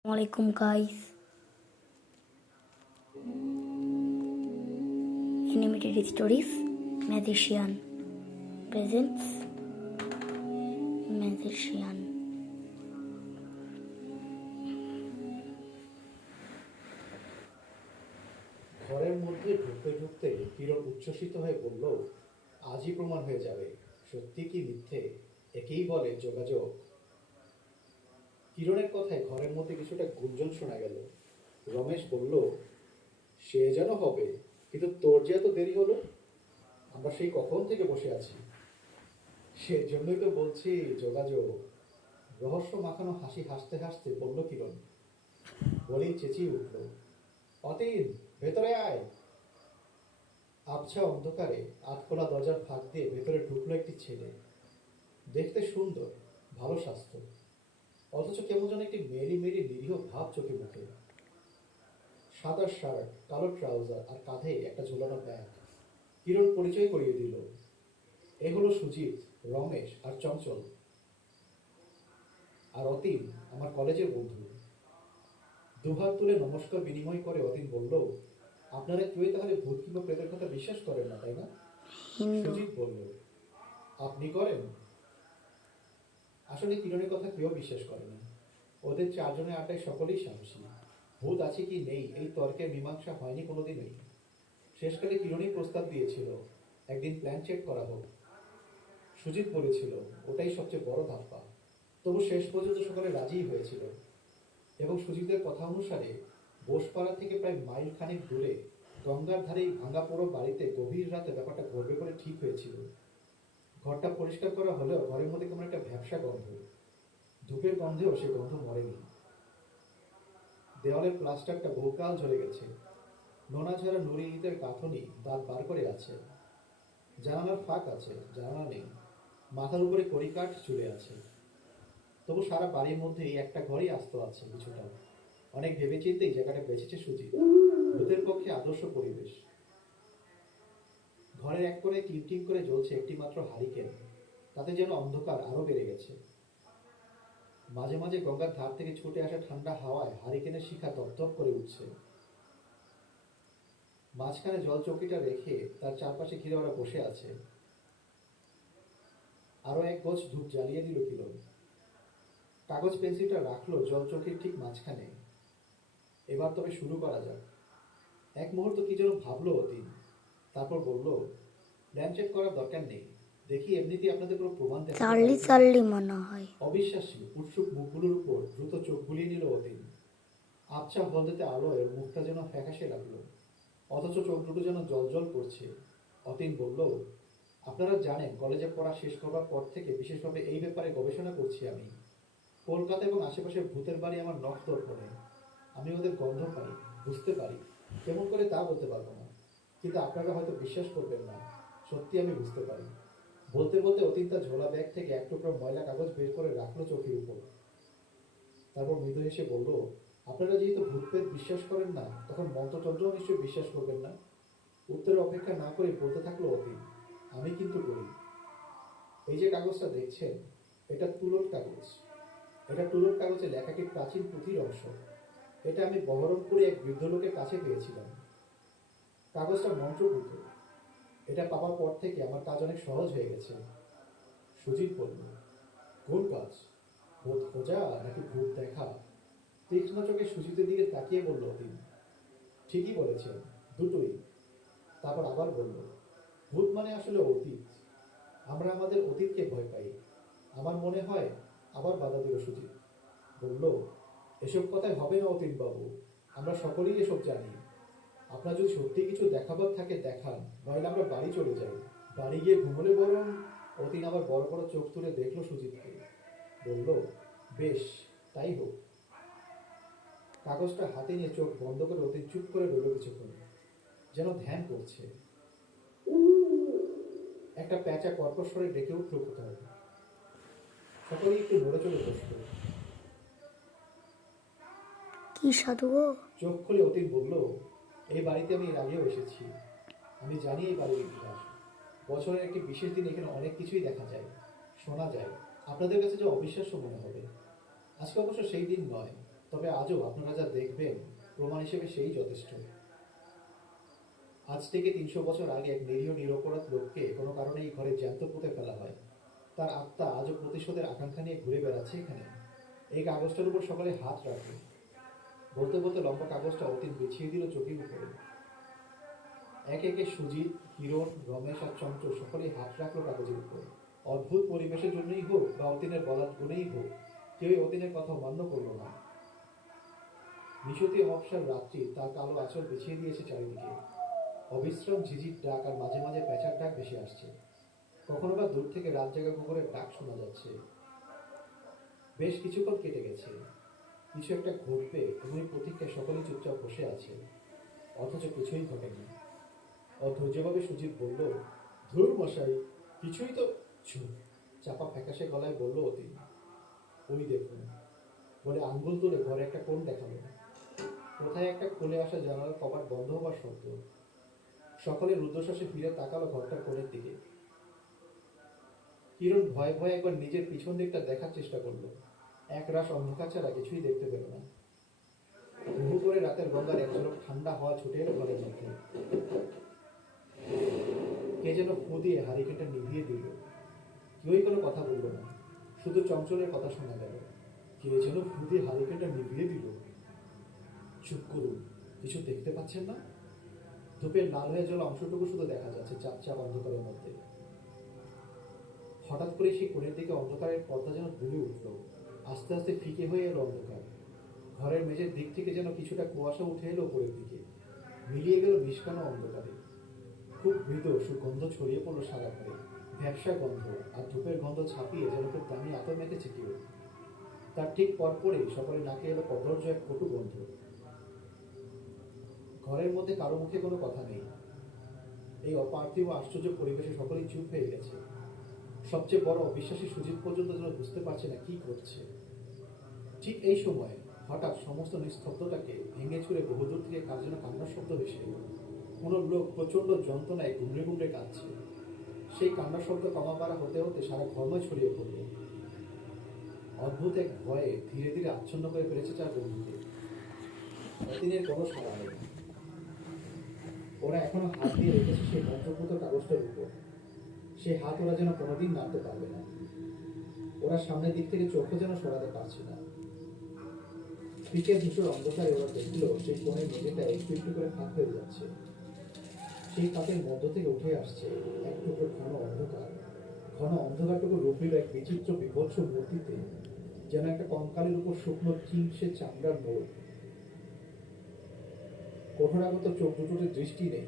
Assalamualaikum guys. Animated stories. Magician presents Magician. ঘরের মধ্যে ঢুকতে ঢুকতে কিরণ উচ্ছ্বসিত হয়ে বলল, আজই প্রমাণ হয়ে যাবে সত্যি কি মিথ্যে একেই বলে যোগাযোগ। কিরণের কথায় ঘরের মধ্যে কিছুটা গুঞ্জন শোনা গেল। রমেশ বলল, সে যেন হবে, কিন্তু তোর যে এত দেরি হলো, আমরা সেই কখন থেকে বসে আছি। সেজন্যই তো বলছি যোগাযোগ। রহস্য মাখানো হাসি হাসতে হাসতে বলল কিরণ। বলেই চেঁচিয়ে উঠল, অতীন, ভেতরে আয়। আবছা অন্ধকারে আধখোলা দরজার ফাঁক দিয়ে ভেতরে ঢুকলো একটি ছেলে। দেখতে সুন্দর, ভালো স্বাস্থ্য, অথচ কেমন যেন একটি মেলি মেলি নিরীহ ভাব চোখে মুখে। সাদা শার্ট, কালো ট্রাউজার আর কাঁধে একটা ঝোলানো ব্যাগ। কিরণ পরিচয় করিয়ে দিল, এ হলো সুজিত, রমেশ আর চঞ্চল আর অতীন, আমার কলেজের বন্ধু। দুহাত তুলে নমস্কার বিনিময় করে অতীন বলল, আপনারা কেউই তাহলে ভূত কিংবা প্রেতের কথা বিশ্বাস করেন না, তাই না? Hindu. সুজিত বলল, আপনি করেন? আসলে কিরণের কথা কেউ বিশ্বাস করে না। ওদের চারজনের আড্ডায় সকলেই সাহসী। ভূত আছে কি নেই এই তর্কের মীমাংসা হয়নি কোনোদিনই। শেষকালে কিরণই প্রস্তাব দিয়েছিল একদিন প্ল্যান চেক করা হোক। সুজিত বলেছিল ওটাই সবচেয়ে বড় ধাপ্পা। তবু শেষ পর্যন্ত সকলে রাজিই হয়েছিল। এবং সুজিতের কথা অনুসারে বোসপাড়া থেকে প্রায় মাইল খানেক দূরে গঙ্গার ধারে এই ভাঙা পোড়ো বাড়িতে গভীর রাতে ব্যাপারটা ঘটবে বলে ঠিক হয়েছিল। ঘরটা পরিষ্কার করা হলেও ঘরের মধ্যে কেমন একটা ভ্যাপসা গন্ধ। ধূপের গন্ধেও সে গন্ধ মরেনি। দেওয়ালের প্লাস্টারটা বহুকাল ঝরে গেছে। নোনা ঝাড়া নুড়ি ইটের কাঁথনি দাঁত বার করে আছে। জানালার ফাঁক আছে, জানালা নেই। মাথার উপরে কড়িকাঠ ঝুলে আছে। তবু সারা বাড়ির মধ্যে এই একটা ঘরই আস্ত আছে কিছুটা। অনেক ভেবেচিন্তেই জায়গাটা বেঁচেছে সুজিত। ভূতের পক্ষে আদর্শ পরিবেশ। ঘরের এক কোণে টিম টিম করে জ্বলছে একটি মাত্র হারিকেন। তাতে যেন অন্ধকার আরো বেড়ে গেছে। মাঝে মাঝে গঙ্গার ধার থেকে ছুটে আসা ঠান্ডা হাওয়ায় হারিকেনের শিখা দপদপ করে উঠছে। মাঝখানে জল চৌকিটা রেখে তার চারপাশে ঘিরে ওরা বসে আছে। আরো এক গজ ধূপ জ্বালিয়ে দিল কিরণ। কাগজ পেন্সিলটা রাখলো জল চৌকির ঠিক মাঝখানে। এবার তবে শুরু করা যাক। এক মুহূর্ত কি যেন ভাবলো অতীন, তারপর বলল, প্ল্যান চেক করার দরকার নেই। দেখি এমনিতেই আপনাদের কোনো প্রমাণ দেখাতে পারি চার্লি কিনা। চার্লি মনে হয়। অবিশ্বাসী উৎসুক মুখগুলোর উপর দ্রুত চোখ বুলিয়ে নিল অতীন। আবছা হলদেতে আলোয় মুখটা যেন ফ্যাকাশে লাগলো, অথচ চোখ দুটো যেন জল করছে। অতীন বলল, আপনারা জানেন কলেজে পড়া শেষ করবার পর থেকে বিশেষভাবে এই ব্যাপারে গবেষণা করছি আমি। কলকাতা এবং আশেপাশের ভূতের বাড়ি আমার নখ দর্পণে। আমি ওদের গন্ধ পাই, বুঝতে পারি। কেমন করে তা বলতে পারবো না, কিন্তু আপনারা হয়তো বিশ্বাস করবেন না, সত্যি আমি বুঝতে পারি। বলতে বলতে অতীন তার ঝোলা ব্যাগ থেকে এক টুকরো ময়লা কাগজ বের করে রাখলো চোখের উপর। তারপর মৃদু হেসে বলল, আপনারা যেহেতু ভূতপ্রেত বিশ্বাস করেন না, তখন মন্ত্রতন্ত্রও নিশ্চয়ই বিশ্বাস করবেন না। উত্তরের অপেক্ষা না করে বলতে থাকলো অতীন, আমি কিন্তু করি। এই যে কাগজটা দেখছেন, এটা তুলট কাগজ। এটা তুলট কাগজে লেখা একটি প্রাচীন পুঁথির অংশ। এটা আমি বহরমপুরে এক বৃদ্ধ লোকের কাছে পেয়েছিলাম। কাগজটা মন্ত্রপুত। এটা পাওয়ার পর থেকে আমার কাজ অনেক সহজ হয়ে গেছে। সুজিত বলল, কোন কাজ? ভূত খোঁজা নাকি ভূত দেখা? তীক্ষ্ণ চোখে সুজিতের দিকে তাকিয়ে বলল অতীন, ঠিকই বলেছেন, দুটোই। তারপর আবার বলল, ভূত মানে আসলে অতীত। আমরা আমাদের অতীতকে ভয় পাই। আমার মনে হয়, আবার বাধা দিল সুজিত। বলল, এসব কথায় হবে না অতীন বাবু, আমরা সকলেই এসব জানি। আপনার যদি সত্যি কিছু দেখাবার থাকে দেখান, নইলে আমরা বাড়ি চলে যাই। বাড়ি গিয়ে ঘুমলে বরং। অতীন আবার বড় বড় চোখ তুলে দেখলো সুজিতকে। বলল, বেশ, তাই হোক। কাগজটা হাতে নিয়ে চোখ বন্ধ করে অতীন চুপ করে রইল কিছুক্ষণ, যেন ধ্যান করছে। একটা প্যাঁচা কর্কশ্বরে ডেকে উঠল কোথাও। সকলেই একটু নড়ে চলে বসল। কি সাধু গো? চোখ খুলে অতীন বলল, এই বাড়িতে আমি এর আগেও এসেছি। আমি জানি এই বাড়ির ইতিহাস। বছরের একটি বিশেষ দিন এখানে অনেক কিছুই দেখা যায়, শোনা যায়। আপনাদের কাছে যে অবিশ্বাস্য মনে হবে। আজকে অবশ্য সেই দিন নয়। তবে আজও আপনারা যা দেখবেন প্রমাণ হিসেবে সেই যথেষ্ট। আজ থেকে 300 বছর আগে এক নিরীহ নিরপরাধ লোককে কোনো কারণে এই ঘরে জ্যান্ত পুঁতে ফেলা হয়। তার আত্মা আজও প্রতিশোধের আকাঙ্ক্ষা নিয়ে ঘুরে বেড়াচ্ছে এখানে। এই কাগজটার উপর সকালে হাত রাখবে। বলতে বলতে লম্বা কাগজটা অতীন বিছিয়ে দিল চোখের উপরে। একে একে সুজিত, কিরণ, রমেশ আর চঞ্চল সকলেই হাত রাখলো কাগজের উপর। অদ্ভুত পরিবেশের জন্যই হোক বা অতীনের বলার গুণেই হোক, কেউই অতীনের কথা মান্য করলো না। নিশতি অবসর রাত্রি তার কালো আঁচল বিছিয়ে দিয়েছে চারিদিকে। অবিশ্রাম ঝিঝির ডাক আর মাঝে মাঝে প্যাঁচার ডাক ভেসে আসছে। কখনো বা দূর থেকে রাত জাগা কুকুরের ডাক শোনা যাচ্ছে। বেশ কিছুক্ষণ কেটে গেছে। কিছু একটা ঘটবে এমনি প্রতীক্ষায় সকলেই চুপচাপ বসে আছে, অথচ কিছুই ঘটেনি। অধৈর্যভাবে সুজিত বলল, ধুর মশাই, কিছুই তো। চুপ। চাপা ফ্যাকাশে গলায় বলল অতীন, ওই দেখুন। বলে আঙ্গুল তুলে ঘরে একটা কোণ দেখালো। কোথায় একটা খুলে আসা জানালার কপাট বন্ধ হবার শব্দ। সকলে রুদ্ধশ্বাসে ফিরে তাকালো ঘরটার কোণের দিকে। কিরণ ভয়ে ভয়ে একবার নিজের পিছন দিকটা দেখার চেষ্টা করলো। এক রাশ অন্ধকার ছাড়া কিছুই দেখতে পেল না। বহু করে রাতের গঙ্গার এক ঝলক ঠান্ডা হাওয়া ছুটে এলো ঘরের মধ্যে। কে যেন ফু দিয়ে হারিকেনটা নিভিয়ে দিল। কেউই কোনো কথা বলল না, শুধু চঞ্চলের কথা শোনা গেল। কে যেন ফু দিয়ে হারিকেনটা নিভিয়ে দিল। চুপ করুন, কিছু দেখতে পাচ্ছেন না? ধূপের লাল হয়ে যাওয়া অংশটুকু শুধু দেখা যাচ্ছে চাপ চাপ অন্ধকারের মধ্যে। হঠাৎ করে সেই কোণের দিকে অন্ধকারের পর্দা যেন দুলে উঠল। আস্তে আস্তে ফিকে হয়ে এলো অন্ধকার। ঘরের মেঝের দিক থেকে যেন কিছুটা কুয়াশা উঠে এলো উপরের দিকে, মিলিয়ে গেল নিষ্কানো অন্ধকারে। খুব মৃদু সুগন্ধ ছড়িয়ে পড়লো সারা ঘরে। ভ্যাপসা গন্ধ আর ধূপের গন্ধ ছাপিয়ে যেন খুব দামি আতর মেখেছে কেউ। তার ঠিক পরপরেই সকলে নাকে এলো কদর্য এক কটু গন্ধ। ঘরের মধ্যে কারো মুখে কোনো কথা নেই। এই অপার্থিব আশ্চর্য পরিবেশে সকলেই চুপ হয়ে গেছে। সবচেয়ে বড় অবিশ্বাসী সুজিত পর্যন্ত যেন বুঝতে পারছে না কি ঘটছে। ঠিক এই সময় হঠাৎ সমস্ত নিস্তব্ধতাকে ভেঙে ছুড়ে বহুদূর থেকে কার যেন কান্নার শব্দ ভেসে এলো। কোনো লোক প্রচন্ড যন্ত্রণায় গুমড়ে গুমড়ে কাঁদছে। সেই কান্নার শব্দ কমা পাড়া হতে হতে সারা ঘরময় ছড়িয়ে পড়ল। অদ্ভুত এক ভয়ে ধীরে ধীরে আচ্ছন্ন করে ফেলেছে চার বন্ধুকে। অতীনের কোনো সাড়া নেই। ওরা এখনো হাত দিয়ে রেখেছে সেই মন্ত্রপুত কাগজটার উপর। সেই হাত ওরা যেন কোনোদিন নাড়তে পারবে না। ওরা সামনের দিক থেকে চোখও যেন সরাতে পারছে না। পিকের ধূসর অন্ধকারে ওরা দেখল সেই কোণের মেঝেটা একটু একটু করে ফাঁক হয়ে যাচ্ছে। সেই ফাঁকের মধ্য থেকে উঠে আসছে এক টুকরো ঘন অন্ধকার। ঘন অন্ধকারটুকু রূপ নিল এক বিচিত্র বিভৎস মূর্তিতে, যেন একটা কঙ্কালের উপর শুকনো চিংসে চামড়ার মোড়। কঠোরাগত চোখ দুটোতে দৃষ্টি নেই।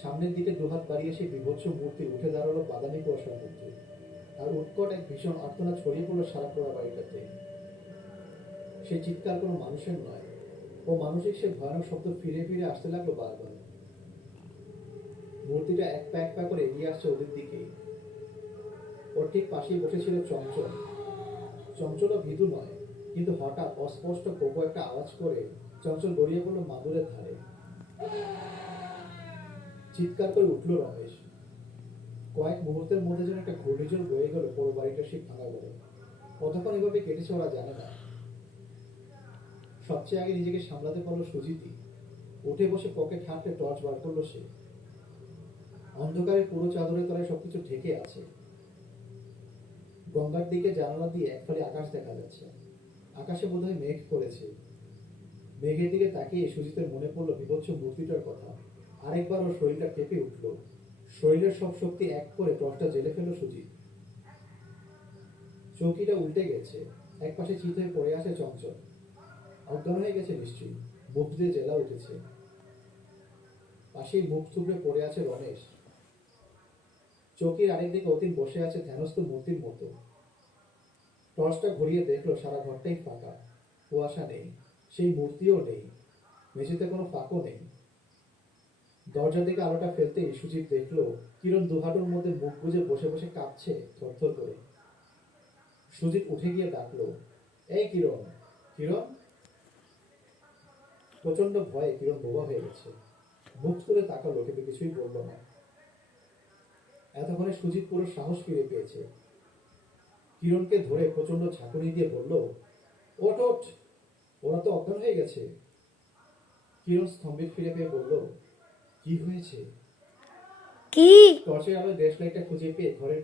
সামনের দিকে দুহাত বাড়িয়ে সেই বিভৎস মূর্তি উঠে দাঁড়ালো বাদামি কুয়াশার মধ্যে। আর উৎকট এক ভীষণ আর্তনা ছড়িয়ে পড়লো সারা পোড়া বাড়িটাতে। সে চিৎকার কোনো মানুষের নয়। ও মানসিক সে ভয়ানক শব্দ ফিরে ফিরে আসতে লাগলো বারবার। মূর্তিটা এক পা করে এগিয়ে আসছে ওদের দিকেই। ওর ঠিক পাশেই বসেছিল চঞ্চল। চঞ্চলও ভীতু নয়, কিন্তু হঠাৎ অস্পষ্ট কোকো একটা আওয়াজ করে চঞ্চল গড়িয়ে পড়লো মাদুরের ধারে। চিৎকার করে উঠল রমেশ। কয়েক মুহূর্তের মধ্যে যেন একটা ঘূর্ণিঝড় বয়ে গেল পুরো বাড়িটা সেই ভাঙা ঘরে। কতক্ষণ এভাবে কেটেছে ওরা জানে না। সবচেয়ে আগে নিজেকে সামলাতে পারলো সুজিতই। উঠে বসে পকেট হাঁটতে টর্চ বার করলো সে। অন্ধকারের পুরো চাদরের তলায় সবকিছু ঢেকে আছে। গঙ্গার দিকে জানালা দিয়ে এক ফালি আকাশ দেখা যাচ্ছে। আকাশে বোধহয় মেঘ করেছে। মেঘের দিকে তাকিয়ে সুজিতের মনে পড়লো বিভৎস মূর্তিটার কথা। আরেকবার ওর শরীরটা কেঁপে উঠল। শরীরের সব শক্তি এক করে টর্চটা জেলে ফেলল সুজিত। চৌকিটা উল্টে গেছে। এক পাশে চিত হয়ে পড়ে আছে চঞ্চল। অজ্ঞান হয়ে গেছে নিশ্চয়ই, মুখ দিয়ে জেলা উঠেছে। পাশেই মুখ থুবড়ে পড়ে আছে রমেশ। চৌকির আরেকদিকে অতীন বসে আছে ধ্যানস্থ মূর্তির মতো। টর্চটা ঘুরিয়ে দেখলো সারা ঘরটাই ফাঁকা। কুয়াশা নেই, সেই মূর্তিও নেই, মেঝেতে কোনো ফাঁকও নেই। দরজা থেকে আলোটা ফেলতেই সুজিত দেখলো কিরণ দুহাটুর মধ্যে মুখ গুজে বসে বসে কাঁপছে থরথর করে। সুজিত উঠে গিয়ে ডাকলো, এই কিরণ, কিরণ। প্রচন্ড ভয়ে কিরণ বোবা হয়ে গেছে। মুখ তুলে তাকালো, কিন্তু কিছুই বলল না। এতক্ষণে সুজিত পুরো সাহস ফিরে পেয়েছে। কিরণকে ধরে প্রচন্ড ঝাঁকুনি দিয়ে বলল, ওঠ ওঠ। ওরা তো অজ্ঞান হয়ে গেছে। কিরণ স্তম্ভিত ফিরে পেয়ে বলল, কি হয়েছে? কি? টর্চের আলোয় ড্যাশ লাইটটা খুঁজে পেয়ে ঘরের